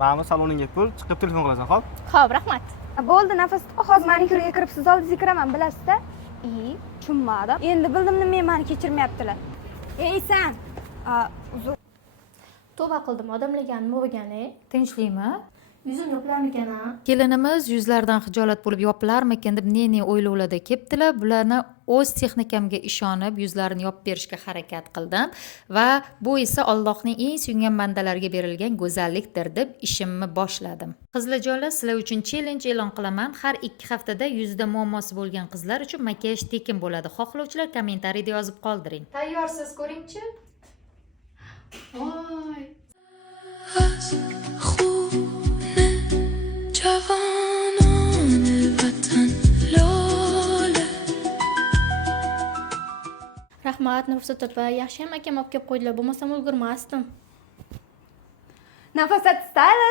Ma'mur saloningga pul, chiqib telefon qilasan, xo'p? Xo'p, rahmat. Bo'ldi, nafas hozir manikyurga kirib siz oldingizga kiraman, bilasizda? Tushunmadim. Endi bildimni meni kechirmayaptilar. Ey san. Uzr. Tavba qildim, odamlarga nima bo'lgani? Tinchlikmi? Yuzim yopilarmikan ha? Kelinimiz yuzlaridan xijolat bo'lib yopilarmikan deb ne o'ylovlarda kelibdilar. Bularni o'z texnikamga ishonib yuzlarini yopib berishga harakat qildim va bu esa Allohning eng suygan bandalariga berilgan go'zallikdir deb ishimni boshladim. Qizlarjonlar, sizlar uchun challenge e'lon qilaman. Har 2 haftada yuzda muammosi bo'lgan qizlar uchun makiyaj tekin bo'ladi. Xohlovchilar kommentariyada yozib qoldiring. Tayyorsiz, ko'ringchi. Voy. Rahmat, Nafisat opa, yaxshiyam akam olib kelib qo'ydilar, bo'lmasam ulgurmasdim. Nafasat style